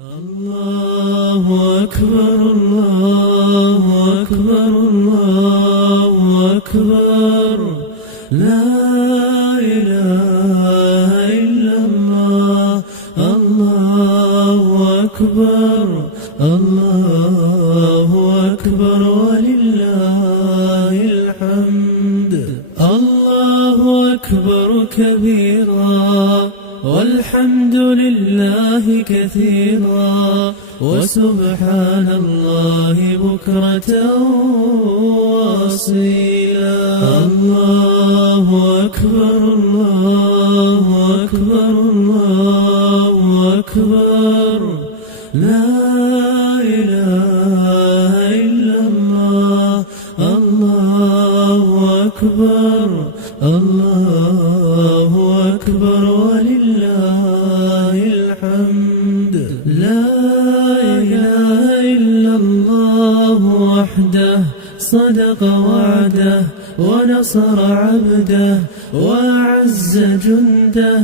الله أكبر الله أكبر الله أكبر لا إله إلا الله. الله أكبر الله أكبر ولله الحمد. الله أكبر كبيرا والحمد لله كثيرا وسبحان الله بكرة وأصيلا. الله أكبر الله أكبر الله أكبر لا إله إلا الله. الله أكبر الله أكبر ولله الحمد. لا إله إلا الله وحده صدق وعده ونصر عبده وأعز جنده